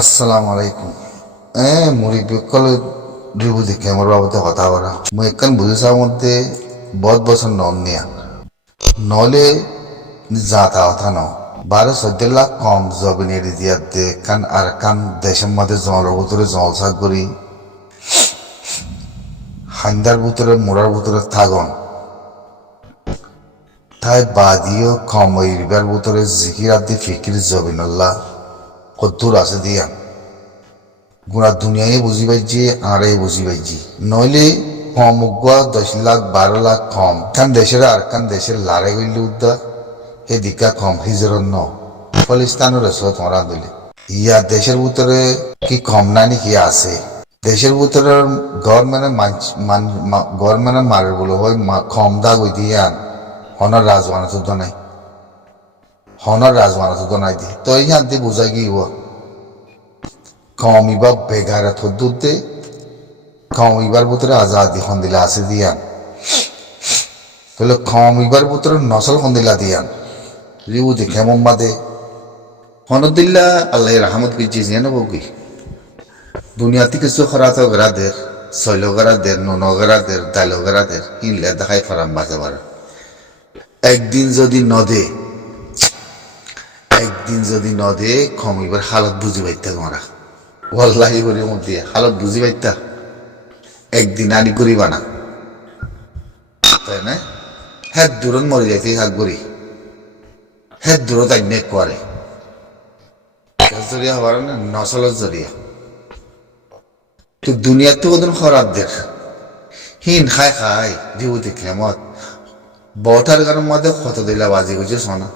আসসালামু আলাইকুম। মুরব্বী কল রিবু দেখে আমার বাবুতে কথা বলা মুই একখান বুঝেছার মধ্যে বহুত বছর নন নিয়া নলে যাতা কথা ন 12-14 লাখ কম জবিন এড়ি দিয়া দে কান আর কান দেশের মধ্যে জলের ভিতরে জলসা করি হাইন্দার ভিতরে মোড়ার ভিতরে থাগন তাই বাদিও কম ইরবার ভিতরে জিকির আদি ফিকির জবিনুল্লাহ কদ্দুর আছে দিয়া গোড়া দুনিয়ায় বুঝি পাইছি আরে বুঝি পাইছি নইলে কম উগুয়া 10 লাখ 12 লাখ কম কান দেশের আর কান দেশের লড়াই হইলে উদ্দা হে দিকা কম হিজর ন ফলিস্তানের রসো তোমরা দিলে ইয়া দেশের ভিতরে কি কম না নাকি আছে দেশের ভিতরে গভর্নমেন্টের মারের বলে হয় কম দাগ হই দিয়া হনার রাজওয়ানা তো নাই হনার রাজওয়ানা তো নাই দি তো ইয়ান দিয়ে বুঝাই গিয়ে কমিবা বেগারা থুদ্দুতে কমিবার ভিতরে আজাদি খন্দিলা আছে দিয়ান তাহলে কমিবার ভিতরে নসল খন্দিলা দিয়ান রিউ দেখে মোম্বাদে হনদিল্লা আল্লাহ রহমত কি চিজ নেব কি দুনিয়াতে কিছু খরাত গরাদের সৈল গরাদের নুন গরাদের দাইল গরাদের হিনলে দেখাই ফারাম বাঁচে পারে একদিন যদি নদে কমিবার হালত বুঝি পাইতে তোমরা ওয়াল্লাহি বলি মধ্যে হালত বুঝি পাইতা একদিন আনি করিবা না তাই না হ্যাঁ দূরত মরে যাইতে হাত করি হ্যাঁ দূরত আইনে করে জরিয়া হবার না নসলের জরিয়া তো দুনিয়ার তো ওদের খরাবদের হিন খাই দিবতে খেমত বটার গানের মধ্যে ক্ষত দিলা বাজি বুঝে শোনা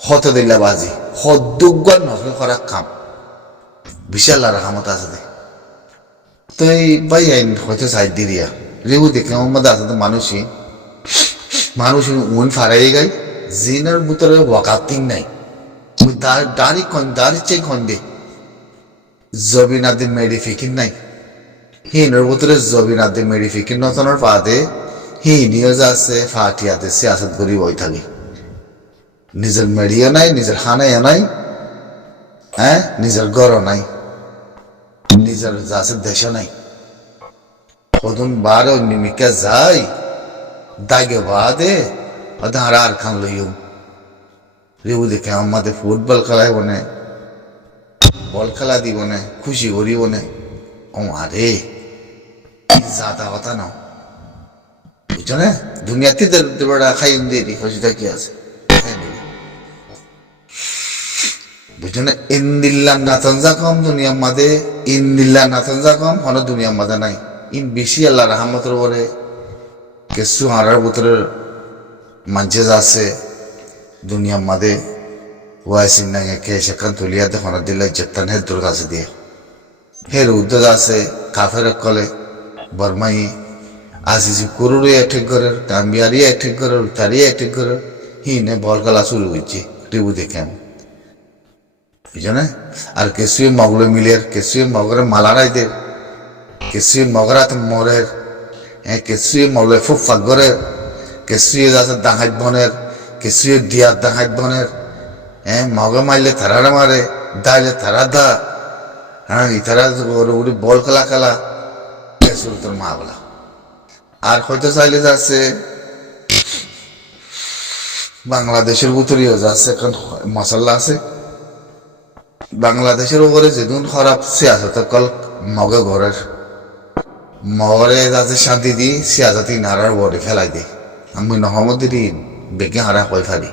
ক্ষত দিলা বাজি সদ্যুগ্গর নসল খরাক কাম বিশাল রাহামত আছে দে তো এই ভাই আইন হয়তো সাইড দিয়া রেউ দেখে আমার মধ্যে আছে তো মানুষ উন ফারাই গাই জিনের ভিতরে ওয়াকাতিং নাই দাঁড়ি চাই খন্ডে জবিনাদের মেডি ফিকির নাই হিনের ভিতরে জবিনাদের মেডি ফিকির নতনের পাদে হি নিউজ আছে ফাটিয়াতে সিয়াসত করি বই থাকি নিজের মেডিও নাই নিজের হানাইও নাই নিজের গড় নাই নিজের আছে দেশ নাই কদন বার নিমিকা যাই দাগে বাদে ধারা আর খান লইও রেউ দেখে আমাদের ফুটবল খেলায় বনে বল খেলা দিব না খুশি করিব না ও আরে যাতা কথা না বুঝছো না দুনিয়াতে দেবড়া খাই দিয়ে খুশিটা কি আছে বুঝছো না ইন্দিল্লা নাতনজা কম দুনিয়ার মাঝে ইন্দিল্লা নাতনজা কম হন দুনিয়ার মাঝে নাই ইন বেশি আল্লাহ রাহমতের পরে কিছু হারার ভিতরে মানুষে যাচ্ছে দুনিয়ার মাঝে ওয়াইসিন না কে সেখান তুলিয়াতে হন দিল্লা চেতন হে দুর্গা আছে দিয়ে হের উদ্যোগ আছে কাফের কলে বর্মাই আসিছি কুরুরে অ্যাটেক করে কাম্বিয়ারি অ্যাটেক করে উতারি অ্যাটেক করে হিনে বল খেলা শুরু হয়েছে রিবু দেখে বুঝছো না আর কেসুয়ে মগলে মিলের কেসুয়ে মগরে মালারাইদের কেসুয়ে মগরাতে মরের কেসুয়ে মগলে ফুফ ফাগরের কেসুয়ে আছে ডাঙাইত বনের কেসুয়ে দিয়ার ডাঙাইত বনের মগে মারলে তারারা মারে দাইলে তারা দা ইতারা উড়ি বল খেলা কেসুর তোর মা বলা আর হয়তো চাইলে যাচ্ছে বাংলাদেশের ভিতরেও যাচ্ছে এখন মশাল্লা আছে বাংলাদেশের উপরে যেদিন খারাপ সিয়াসত কল মগরে যাচ্ছে শান্তি দি সিয়াসতি নারার বডি ফেলাই দি আমি নহমদিন বেগে হারা কই ফারি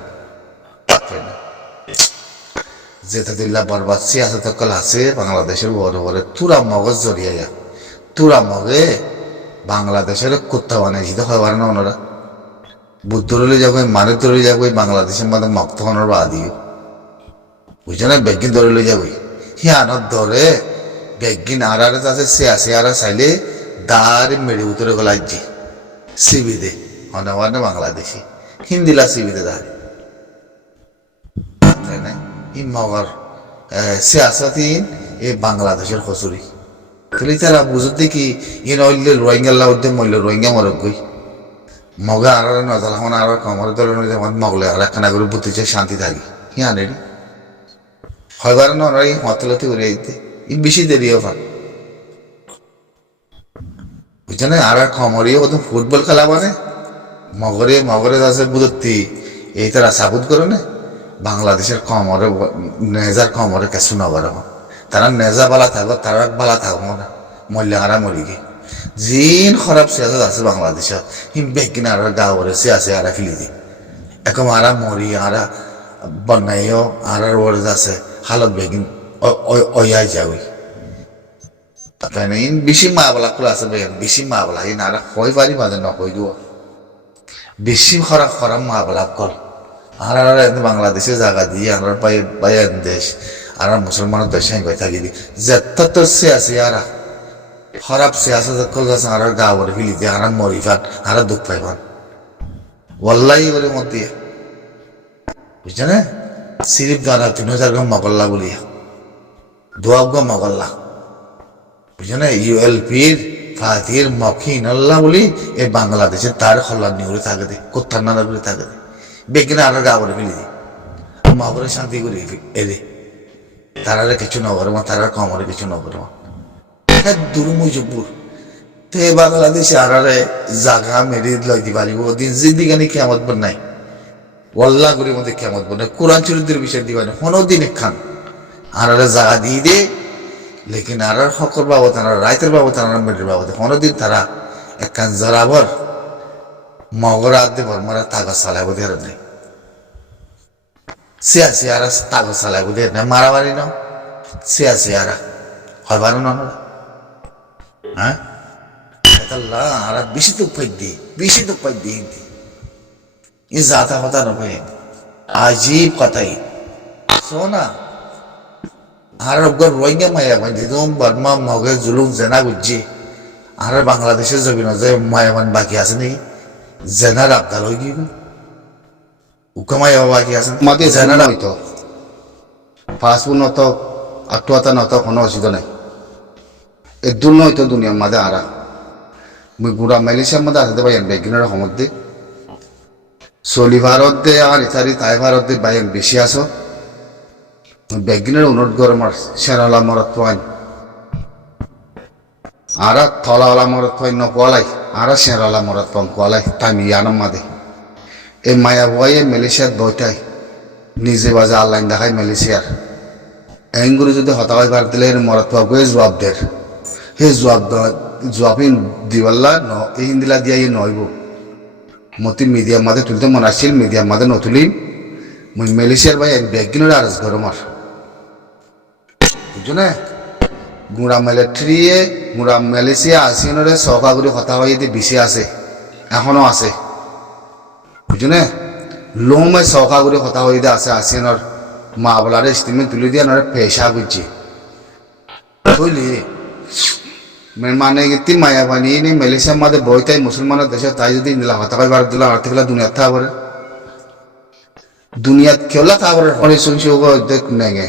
যেটা দিল্লা বরবাদ সিয়াসত কল আছে বাংলাদেশের উপরে তুরা মগজ জড়িয়ে তুরা মগে বাংলাদেশের কুত্তা বানাইছি তো হয় না ওনারা বুদ্ধ রলে যাবো মানুষ ধরে যাবো বাংলাদেশের মধ্যে মক্ত হনার বা দিও বুঝছো না বেগিন ধরে লই যাবো হিয়ানত ধরে বেগিন আর আছে সে আর চাইলে দাঁড়ি মেড়ি উতরে গলাইছি সিবি দে অনেক বাংলাদেশি হিন্দিলা সিবি দে দাঁড়ি তাই না ই মগর সিয়াসতিন এ বাংলাদেশের খসুরি তাহলে তারা বুঝত দেখি ইন অইলে রোহিঙ্গা উদ্যম মইল রোহিঙ্গা মরক গই মগে আর নজাল এখন আর কমর দলের মগলে আর একখানা করে বুঝতে চাই শান্তি থাকি হিয়ান হয়বার নরাই হতলতি উড়ে দিতে ই বেশি দেরিও ফান বুঝছেন আর খমরিও কত ফুটবল খেলা মানে মগরে মগরে আছে বুঝতি এই তারা সাবুত করে না বাংলাদেশের কমরে নেজার কমরে কেসু নগর তারা নেজা বালা থাকো তারা বালা থাকবো না মল্যাহারা মরিগে জিন খারাপ সিয়াসত আছে বাংলাদেশত হিম বেগিন আর গাঁৱৰে সিয়াসে আর ফিলি দি একম আরা মরি আরা বনাইও আর ওরজ আছে হালত বেগিন ওয়াই যাওই তাই ইন বেশি মা বলা কুলা আছে বেশি মা বলা ইন আর হয় পারি মাঝে নকই দিব বেশি খারাপ খারাপ মা বলা কর আর বাংলাদেশে জায়গা দিয়ে আর বাইরের দেশ আর মুসলমানের দেশে হয়ে থাকি দি যেটা তো সিয়াসি আরা খারাপ সিয়াসত করছে আর গাঁৱৰে ফিলি দিয়ে আর মরি ফান আর দুঃখ পাইবান ওয়াল্লাহি ওর মধ্যে বুঝছে না সিরিফ গানা 3000 মগল্লা বলিয়া দোয়াব মগল্লা বুঝছে না ইউএলপির ফাতির মকিন আল্লাহ বলি এই বাংলাদেশে তার খল্লা নিউরে থাকে দে কোথার নানা করে থাকে দে বেগিনা আর গাঁৱৰে ফিলি দি মগরে শান্তি করে এলে তারারে কিছু নগর মা তারার কমরে কিছু নগর মা দুর্মুজপুর তো এই বাংলাদেশে আরারে জাগা মেরি লই দি পারিব দিন জিন্দিগানি কিয়ামত বন নাই ওয়াল্লাহ গরির মধ্যে কিয়ামত বন নাই কোরআন চরিত্রের বিষয় দিবানি হনো দিন খান আরারে জাগা দিয়ে দে লেকিন আরার হকর বাবদ আর রাইতের বাবদ আর মেরির বাবদ হনো দিন তারা একখান জরাবর মগরা দে বর্মারা তাগা চালাইব দেয়ার নাই সিয়াসি আরা তাগা চালাইব দেয়ার নাই মারামারি ন সিয়াসি আরা হয় বারো না হ্যাঁ আর বেশি তো পাই দি বেশি তো পাই দি ये ज्यादा होता ना भाई अजीब कतई सोना আর রোহিঙ্গা মায়া মানে তুমি বর্মা মগে জুলুম জেনা বুঝছি আর বাংলাদেশের জমিন যে মায়ামান বাকি আছে নাকি জেনার আবদাল হয়ে গিয়ে উকামায়া বাকি আছে মাঝে জেনার হইতো পাসপোর্ট নত আটুয়াতা নত কোনো অসুবিধা নাই এ দূর নয়তো দুনিয়ার মাঝে আরা মুই গুড়া মালয়েশিয়ার মধ্যে আসতে পাই বেগিনের সমুদ্রে চলি ভারত দে আর ইতারি তাই ভারত দে বাইন বেশি আসো বেগিনের উন্নত গরমার সেরালা মরত পাইন আর থলাওয়ালা মরত পাইন নকোয়ালাই আর সেরালা মরত পান কোয়ালাই টাইম ইয়ানাম মাদে এই মায়া বয়ে মালয়েশিয়ার বইটাই নিজে বাজে আল্লাইন দেখায় মালয়েশিয়ার এঙ্গুলি যদি হতাবাই ভার দিলে মরত পাবো জবাব দের হে জবাব দিবাল্লা এই হিন্দিলা দিয়া ইয়ে নইব মতি মিডিয়ার মাঝে তুলতে মনে আসছিল মিডিয়ার মাঝে নতুলি মুই মালয়েশিয়ার ভাই ব্যাগিনের আরজ গরমার বুঝছো না গুড়া মিলিটারিয়ে গুড়া মালয়েশিয়া আসিনরে সহকাগুলি কথা হয়ে বেশি আছে এখনো আছে বুঝছো না লোমে সহকাগুলি কথা হয়ে আছে আসিনর মা বলারে স্টিমে তুলে দিয়ে নরে পেশা বুঝছি বুঝলি মানে কি মায়া পানি নি মালয়েশিয়ার মাঝে বইতাই মুসলমানের দেশে তাই যদি নিলা হতা কই বার দিলা আর্থিক দুনিয়া থা করে দুনিয়া কেলা থা করে অনেক শুনছি ওগো দেখ নেগে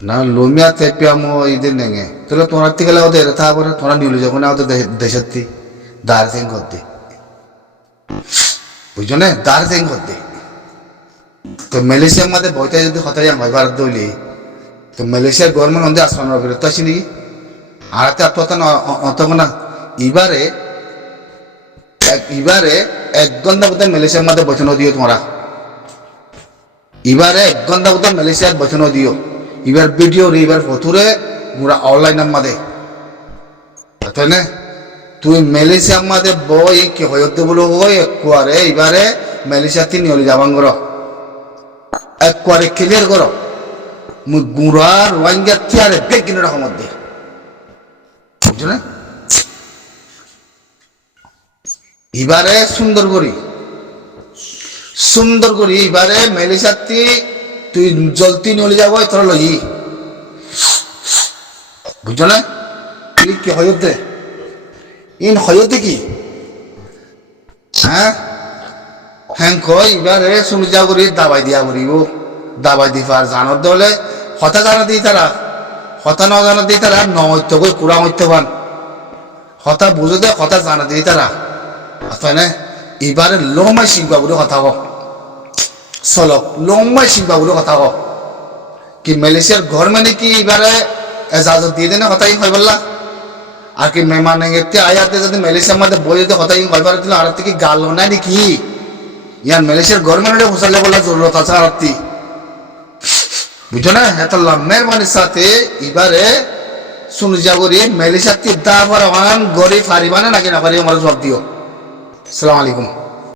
না লোমিয়া তেপিয়া মো ইদে নেগে তোরা তোমার আর্থিক ওদের থা করে তোরা নিলে যখন ওদের দেশাতি দার সিং করতে বুঝছো না দার সিং করতে তো মালয়েশিয়ার মাঝে বইতাই যদি হতাই আমার ভারত দইলি তো মালয়েশিয়ার গভর্নমেন্ট অন্ধে আসমান বিরত আসি নাকি আর অত না এবারে এক ঘন্টা বোধহয় মালয়েশিয়ার মধ্যে বচন দিও তোমরা এবারে 1 ঘন্টা বোধহয় মালয়েশিয়ার বচন দিও এবার ভিডিও এবার ফতুরে মোরা অনলাইনের মধ্যে তাই না তুই মালয়েশিয়ার মধ্যে বই কি হয়তে বলো হয় একবারে এবারে মালয়েশিয়া তিন হলি যাবাং করো একবারে ক্লিয়ার করো মুই গুড়া রোহিঙ্গা তিয়ারে বেগিনের মধ্যে বুঝছো না এবারে সুন্দর করি এবারে মালয়েশিয়াতে তুই জলতি নলে যাব তোর লই বুঝছো না কি হয়তে ইন হয়তে কি হ্যাঁ হ্যাঁ কই এবারে শুনে যাও করি দাবাই দিয়া করিব দাবাই দি পার জানত দলে হতা জানা দিই তারা হতা ন জানা দিই তারা নৈত্য কই কুড়া মৈত্যবান হতা বুঝে দে হতা জানা দিই তারা তাই না এবারে লমাই শিখবা বলে কথা হোক চলক লমাই শিখবা বলে কথা হোক কি মালয়েশিয়ার গভর্নমেন্ট কি এবারে এজাজত দিয়ে দেনে হতাই হয় বললা আর কি মেহমান এতে আয়াতে যদি মালয়েশিয়ার মধ্যে বই যদি হতাই হয় পারে দিল আর কি গাল নাই নাকি ইয়ান মালয়েশিয়ার গভর্নমেন্টের হোসালে বলা জরুরত আছে আর বুঝছো না হেতাল্লাহ মেহরবানির সাথে এবারে শুনে যাগরি মালয়েশিয়ার তিদ্দা পরামান গরিব হারিবানে নাকি না পারি আমার জবাব দিও আসসালামু আলাইকুম